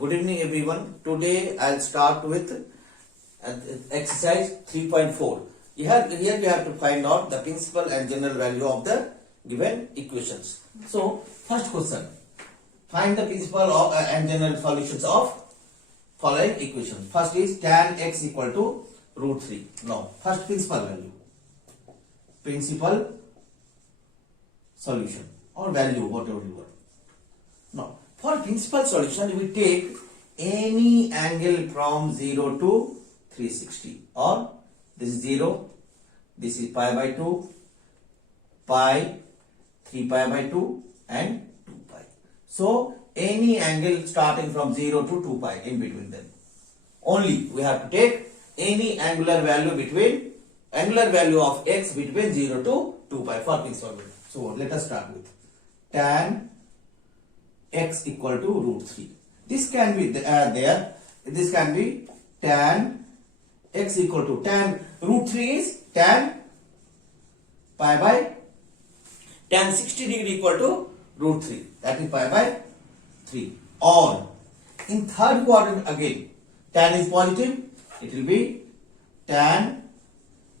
Good evening everyone. Today I'll start with exercise 3.4. Here we have to find out the principal and general value of the given equations. So first question. Find the principal and general solutions of following equations. First is tan x equal to root 3. Now first principal value. Principal solution or value, whatever you want. Now for principal solution, we take any angle from 0 to 360, or this is 0, this is pi by 2, pi, 3 pi by 2 and 2 pi. So any angle starting from 0 to 2 pi in between them. Only we have to take any angular value of x between 0 to 2 pi for principal value. So let us start with tan x equal to root 3. This can be there. This can be tan x equal to tan root 3 is tan pi by tan 60 degree equal to root 3. That is pi by 3. Or in third quadrant again, tan is positive. It will be tan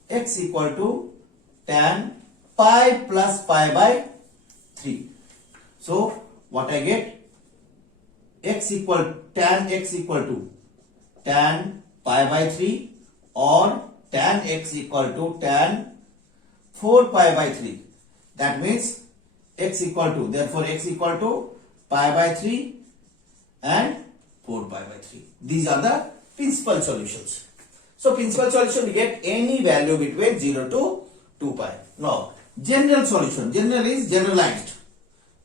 x equal to tan pi plus pi by 3. So what I get? Tan x equal to tan pi by 3 or tan x equal to tan 4 pi by 3. That means x equal to pi by 3 and 4 pi by 3. These are the principal solutions. So principal solution we get any value between 0 to 2 pi. Now general solution. General is generalized.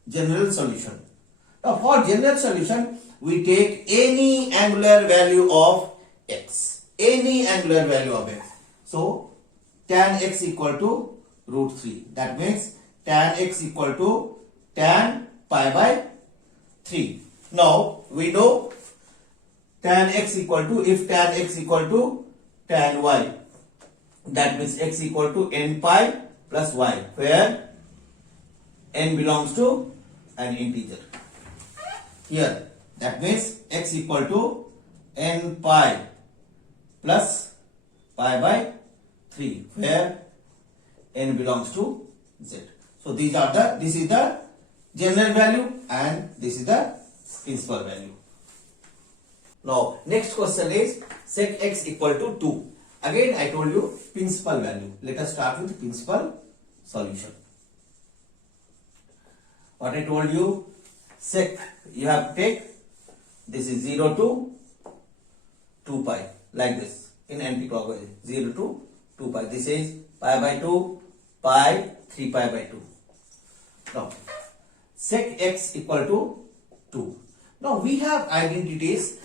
General solution. Now for general solution, we take any angular value of x. Any angular value of x. So tan x equal to root 3. That means tan x equal to tan pi by 3. Now we know tan x equal to tan y. That means x equal to n pi plus y, where n belongs to an integer. Here that means x equal to n pi plus pi by 3, where n belongs to z. So this is the general value and this is the principal value. Now next question is sec x equal to 2. Again I told you principal value. Let us start with principal solution. What I told you, sec, you have to take, this is 0 to 2 pi, like this, in anti-clockwise, 0 to 2 pi. This is pi by 2, pi, 3 pi by 2. Now, sec x equal to 2. Now, we have identities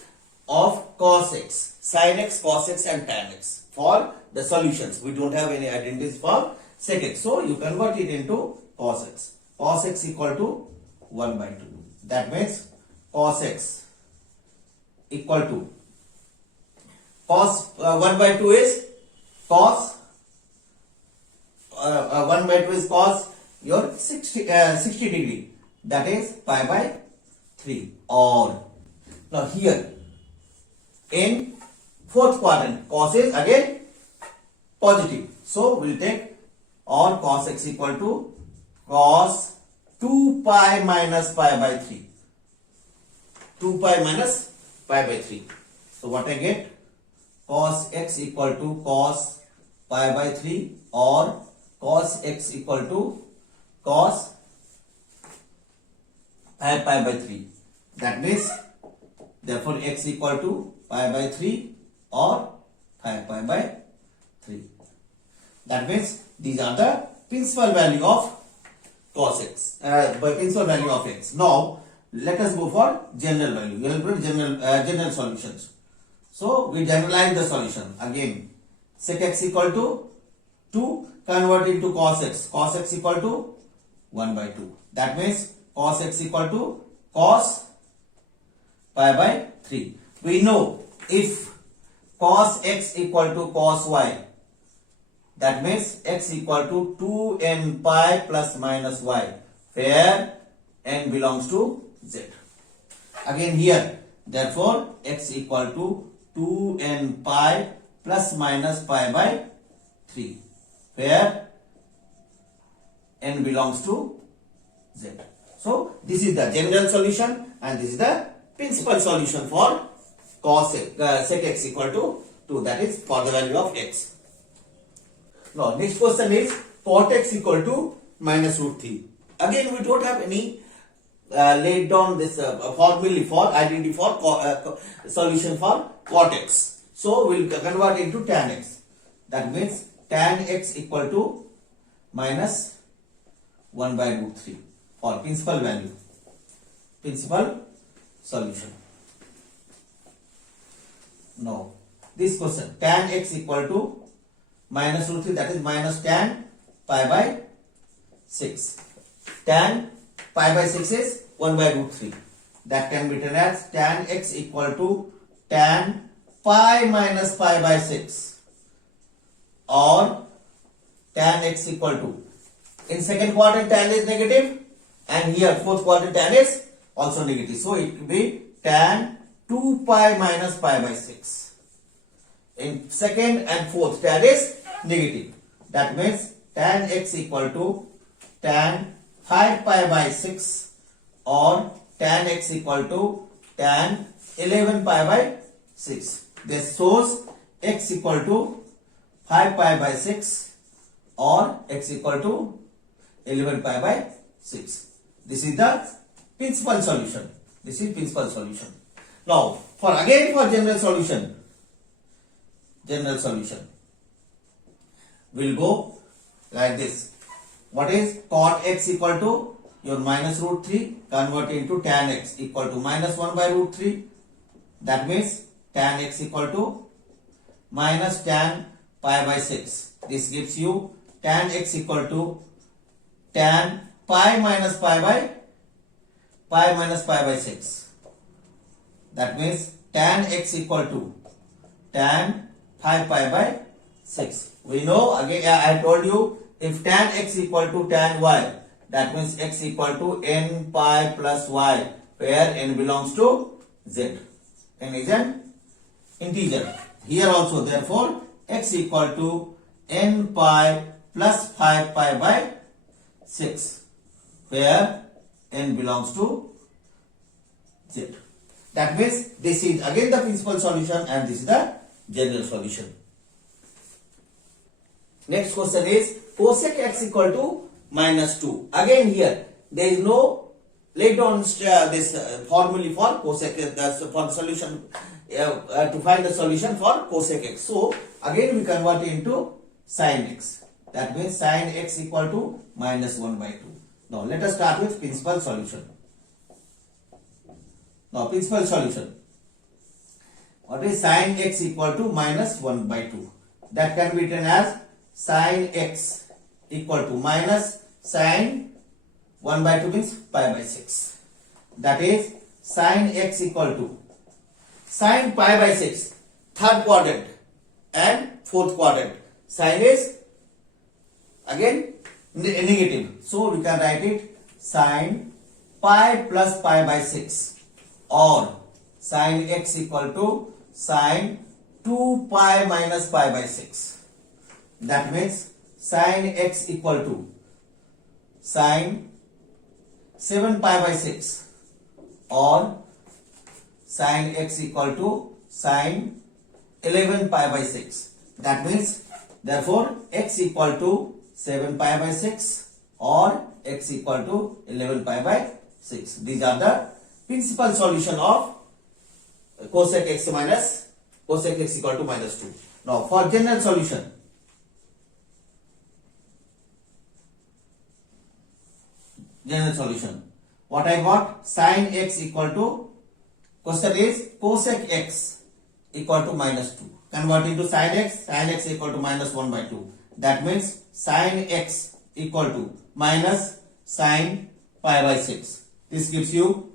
of cos x, sin x, cos x and tan x for the solutions. We don't have any identities for sec x. So, you convert it into cos x. Cos x equal to 1 by 2. That means cos x equal to cos 1 by 2 is cos 1 by 2 is cos your 60 degree. That is pi by 3. Or now here in fourth quadrant, cos is again positive. So we'll take or cos x equal to cos 2 pi minus pi by 3. 2 pi minus pi by 3. So what I get? Cos x equal to cos pi by 3 or cos x equal to cos pi by 3. That means therefore x equal to pi by 3 or pi by 3. That means these are the principal value of cos x, principal value of x. Now let us go for general value. We will put general solutions. So we generalize the solution again. Sec x equal to 2, convert into cos x. Cos x equal to 1 by 2. That means cos x equal to cos pi by 3. We know if cos x equal to cos y, that means x equal to 2n pi plus minus y, where n belongs to z. Again here Therefore, x equal to 2n pi plus minus pi by 3, where n belongs to z. So, this is the general solution and this is the principal solution for cos sec x equal to 2, that is for the value of x. Now, next question is cot x equal to minus root 3. Again, we don't have any laid down this formula for identity for solution for cot x. So, we will convert into tan x. That means tan x equal to minus 1 by root 3 for principal value, principal solution. Now, this question, tan x equal to minus root 3, that is minus tan pi by 6. Tan pi by 6 is 1 by root 3. That can be written as tan x equal to tan pi minus pi by 6, or tan x equal to, in second quadrant tan is negative and here fourth quadrant tan is also negative. So it will be tan 2 pi minus pi by 6. In second and fourth tan is negative. That means tan x equal to tan 5 pi by 6 or tan x equal to tan 11 pi by 6. This shows x equal to 5 pi by 6 or x equal to 11 pi by 6. This is the principal solution. This is principal solution. Now, for general solution, we'll go like this. What is cot x equal to your minus root 3 convert into tan x equal to minus 1 by root 3. That means tan x equal to minus tan pi by 6. This gives you tan x equal to tan pi minus pi by 6. That means tan x equal to tan 5 pi by 6. We know, again I told you, if tan x equal to tan y, that means x equal to n pi plus y, where n belongs to z. N is an integer. Here also, therefore, x equal to n pi plus 5 pi by 6, where n belongs to z. That means this is again the principal solution and this is the general solution. Next question is cosec x equal to minus 2. Again here there is no laid down this formula for cosec for the solution to find the solution for cosec x. So again we convert it into sin x. That means sin x equal to minus 1 by 2. Now let us start with principal solution. Now principal solution. What is sin x equal to minus 1 by 2? That can be written as sin x equal to minus sin 1 by 2 means pi by 6. That is sin x equal to sin pi by 6, third quadrant and fourth quadrant. Sin is again negative. So we can write it sin pi plus pi by 6 or sin x equal to sin 2 pi minus pi by 6. That means sin x equal to sin 7 pi by 6 or sin x equal to sin 11 pi by 6. That means therefore x equal to 7 pi by 6 or x equal to 11 pi by 6. These are the principal solution of cosec x equal to minus 2. Now for general solution. What I got? Sin x equal to, question is cosec x equal to minus 2. Convert into sin x equal to minus 1 by 2. That means sin x equal to minus sin pi by 6. This gives you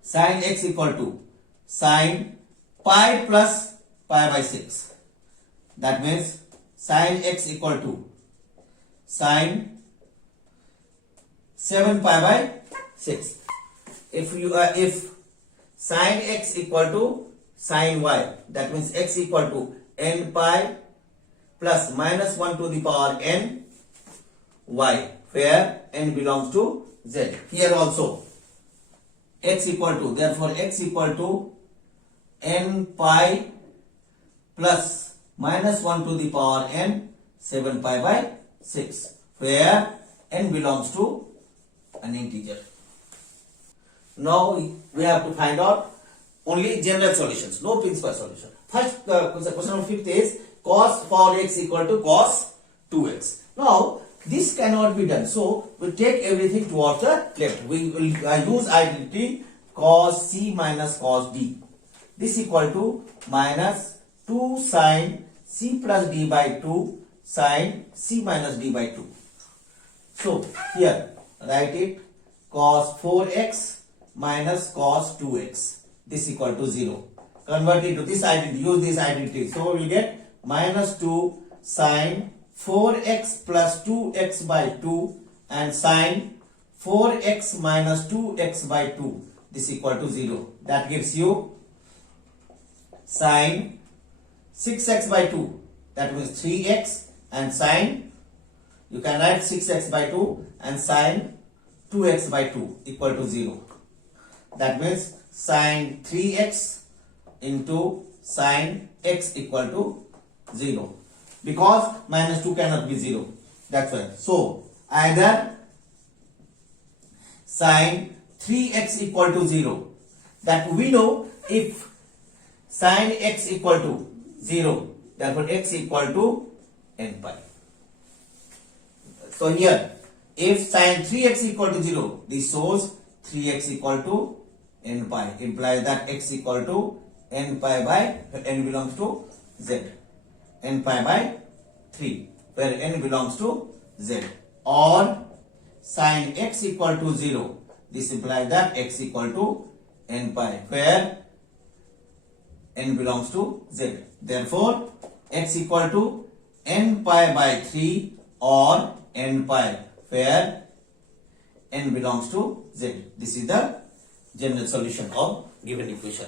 sin x equal to sin pi plus pi by 6. That means sin x equal to sin 7 pi by 6. If Sin x equal to sin y. That means x equal to n pi plus minus 1 to the power n y, where n belongs to z. Here also x equal to, therefore x equal to n pi plus minus 1 to the power n 7 pi by 6, where n belongs to an integer. Now we have to find out only general solutions, no principal solution. First question number 5th is cos 4x equal to cos 2x. Now this cannot be done, so we take everything towards the left. We will use identity cos c minus cos d. This equal to minus 2 sin c plus d by 2 sin c minus d by 2. So here write it cos 4x minus cos 2x. This equal to 0. Convert it to this identity, use this identity. So we will get minus 2 sin 4x plus 2x by 2 and sin 4x minus 2x by 2. This equal to 0. That gives you sin 6x by 2. That means 3x, and sin, you can write 6x by 2 and sin 2x by 2 equal to 0. That means sin 3x into sin x equal to 0. Because minus 2 cannot be 0. That's why. So either sin 3x equal to 0. That we know if sin x equal to 0, therefore x equal to n pi. So here, if sin 3x equal to 0, this shows 3x equal to n pi, implies that x equal to n pi by, n belongs to z, n pi by 3, where n belongs to z. Or sin x equal to 0, this implies that x equal to n pi, where n belongs to z. Therefore x equal to n pi by 3 or n pi, where n belongs to z. This is the general solution of given equation.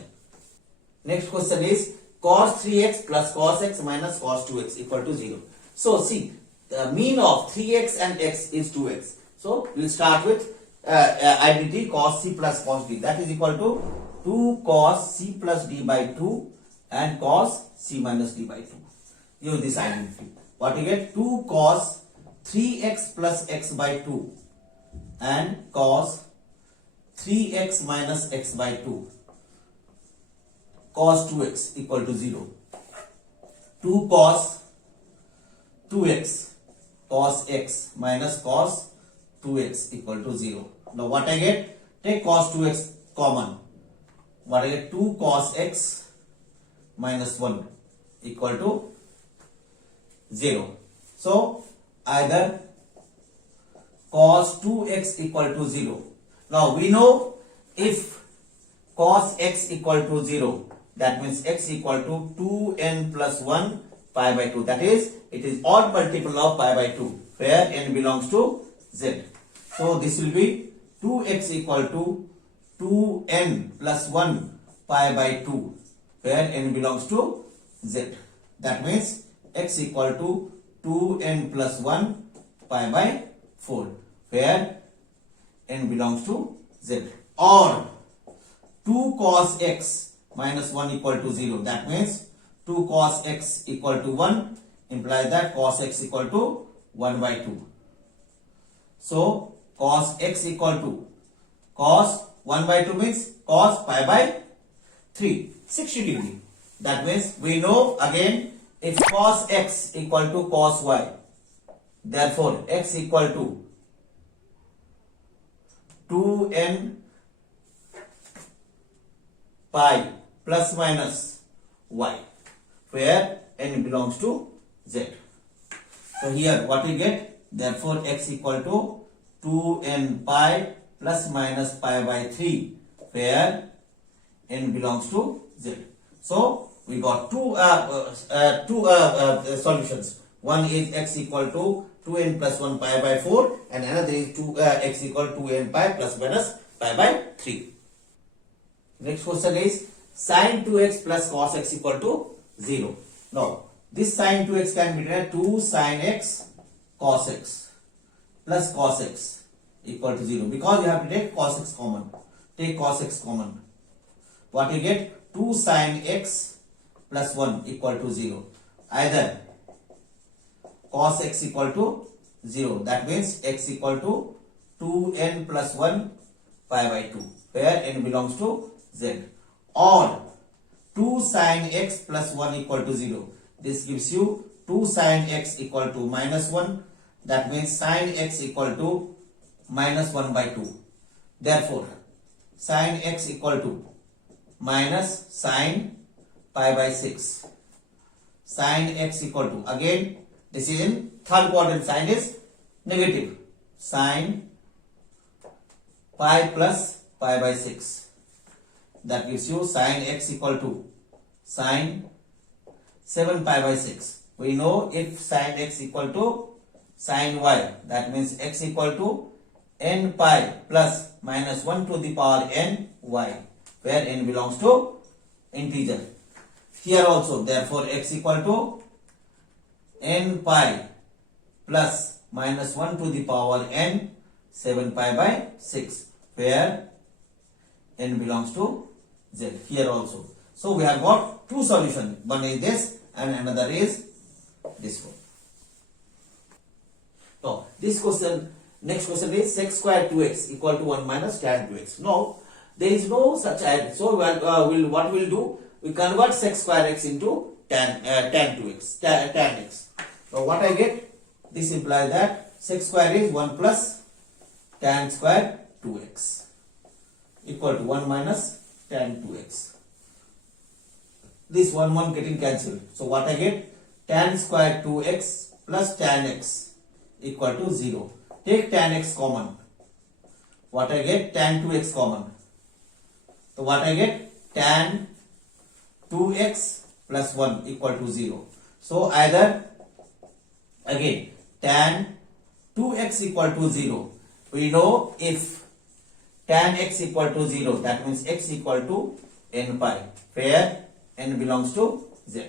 Next question is cos 3x plus cos x minus cos 2x equal to 0. So see, the mean of 3x and x is 2x. So we will start with identity cos c plus cos d. That is equal to 2 cos c plus d by 2 and cos c minus d by 2. Use this identity. What you get? 2 cos 3x plus x by 2 and cos 3x minus x by 2. Cos 2x equal to 0. 2 cos 2x cos x minus cos 2x equal to 0. Now what I get? Take cos 2x common. What I get? 2 cos x minus 1 equal to 0. So either cos 2x equal to 0. Now we know if cos x equal to 0, that means x equal to 2n plus 1 pi by 2. That is, it is odd multiple of pi by 2, where n belongs to z. So this will be 2x equal to 2n plus 1 pi by 2, where n belongs to z. That means x equal to 2n plus 1 pi by 4, where n belongs to z. Or 2 cos x minus 1 equal to 0. That means 2 cos x equal to 1 implies that cos x equal to 1 by 2. So cos x equal to cos 1 by 2 means cos pi by 3, 60 degree. That means we know again if cos x equal to cos y, therefore x equal to 2n pi plus minus y, where n belongs to z. So here what we get? Therefore x equal to 2n pi plus minus pi by 3, where n belongs to z. So we got two solutions. One is x equal to 2n plus 1 pi by 4 and another is x equal to 2n pi plus minus pi by 3. Next question is sin 2x plus cos x equal to 0. Now this sin 2x can be written as 2 sin x cos x plus cos x equal to 0, because you have to take cos x common. Take cos x common. What you get? 2 sin x plus 1 equal to 0. Either cos x equal to 0, that means x equal to 2n plus 1 pi by 2, where n belongs to z, or 2 sin x plus 1 equal to 0. This gives you 2 sin x equal to minus 1, that means sin x equal to minus 1 by 2. Therefore, sin x equal to minus sin pi by 6. Sin x equal to, again this is in third quadrant, sign is negative. Sin pi plus pi by 6. That gives you sin x equal to sin 7 pi by 6. We know if sin x equal to sin y, that means x equal to n pi plus minus 1 to the power n y, where n belongs to integer. Here also, therefore x equal to n pi plus minus 1 to the power n 7 pi by 6, where n belongs to z. Here also. So we have got two solutions. One is this and another is this one. So this question, next question is sec square 2x equal to 1 minus tan 2x. Now there is no such idea. So what we'll do? We convert sec square x into tan 2x, tan x. Now what I get? This implies that sec square is 1 plus tan square 2x equal to 1 minus tan 2x. This 1 getting cancelled. So what I get? Tan square 2x plus tan x equal to 0. Take tan x common. What I get? Tan 2x common. So what I get? Tan 2x plus 1 equal to 0. So either, again, tan 2x equal to 0. We know if tan x equal to 0, that means x equal to n pi, where n belongs to z.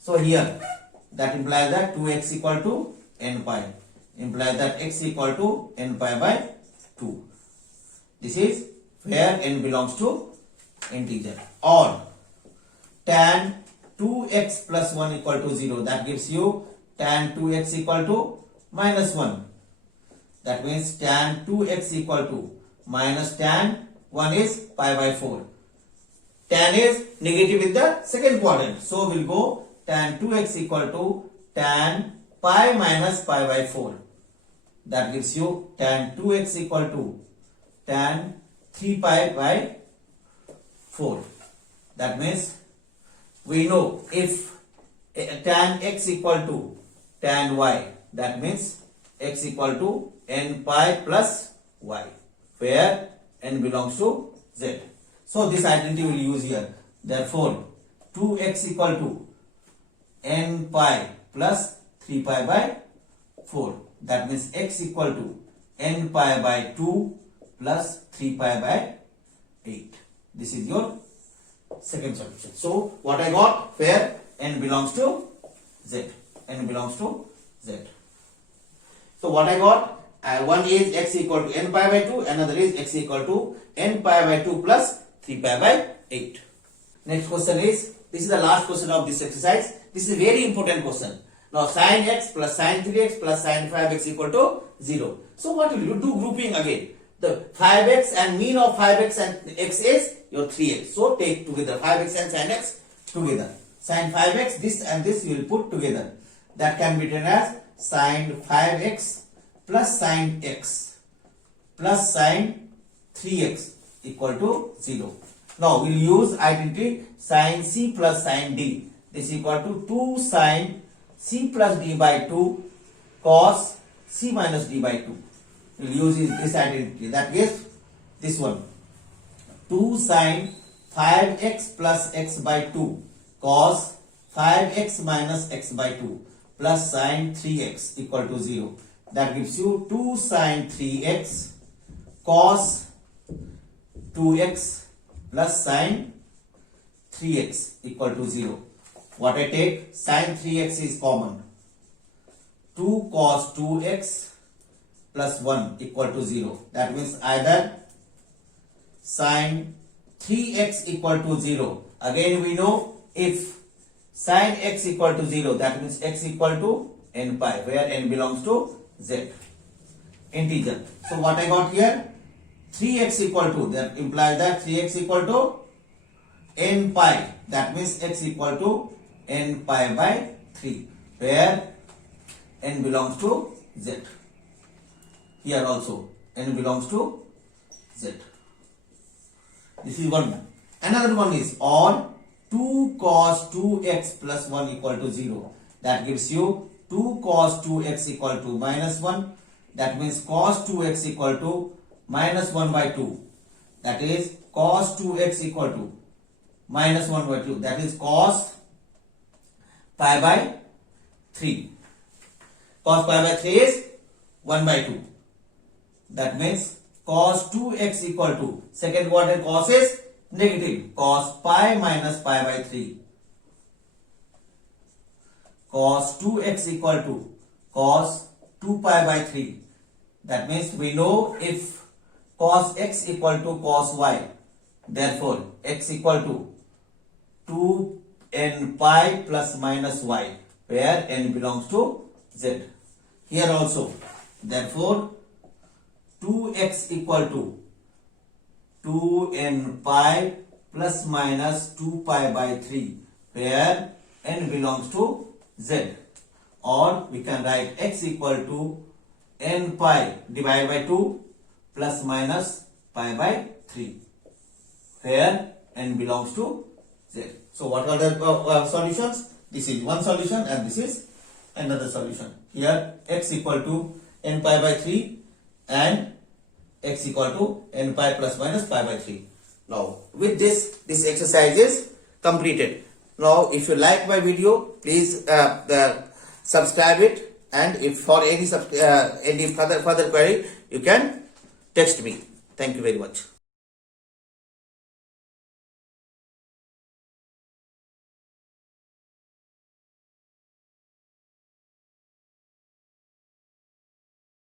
So here, that implies that 2x equal to n pi, implies that x equal to n pi by 2. This is where n belongs to integer. Or tan 2x plus 1 equal to 0, that gives you tan 2x equal to minus 1. That means tan 2x equal to minus tan 1 is pi by 4. Tan is negative in the second quadrant. So we'll go tan 2x equal to tan pi minus pi by 4. That gives you tan 2x equal to tan 3 pi by 4. That means we know if tan x equal to tan y, that means x equal to n pi plus y, where n belongs to z. So this identity we will use here. Therefore 2x equal to n pi plus 3 pi by 4. That means x equal to n pi by 2 plus 3 pi by 8. This is your second solution. So what I got? Where n belongs to z. N belongs to z. So what I got? One is x equal to n pi by 2, another is x equal to n pi by 2 plus 3 pi by 8. Next question is, this is the last question of this exercise. This is a very important question. Now sin x plus sin 3x plus sin 5x equal to 0. So what will you do? Grouping again. The 5x and mean of 5x and x is your 3x. So take together 5x and sin x together. Sin 5x, this and this you will put together. That can be written as sin 5x plus sin x plus sin 3x equal to 0. Now we will use identity sin c plus sin d. This is equal to 2 sin c plus d by 2 cos c minus d by 2. We will use this identity. That gives this one. 2 sin 5x plus x by 2 cos 5x minus x by 2 plus sin 3x equal to 0. That gives you 2 sin 3x cos 2x plus sine 3x equal to 0. What I take? Sine 3x is common. 2 cos 2x plus 1 equal to 0. That means either sine 3x equal to 0. Again we know if sine x equal to 0, that means x equal to n pi, where n belongs to z, integer. So what I got here? 3x equal to, that implies that 3x equal to n pi, that means x equal to n pi by 3, where n belongs to z. Here also n belongs to z. This is one. Another one is or 2 cos 2x plus 1 equal to 0. That gives you 2 cos 2x equal to minus 1. That means cos 2x equal to minus 1 by 2. That is cos 2x equal to minus 1 by 2. That is cos pi by 3. Cos pi by 3 is 1 by 2. That means cos 2x equal to, second quadrant cos is negative, cos pi minus pi by 3. Cos 2x equal to cos 2 pi by 3. That means we know if cos x equal to cos y, therefore x equal to 2n pi plus minus y, where n belongs to z. Here also, therefore 2x equal to 2n pi plus minus 2 pi by 3, where n belongs to z. Or we can write x equal to n pi divided by 2 plus minus pi by 3, where n belongs to z. So what are the solutions? This is one solution and this is another solution. Here x equal to n pi by 3 and x equal to n pi plus minus pi by 3. Now with this exercise is completed. Now if you like my video, please subscribe it, and if for any further query you can text me. Thank you very much.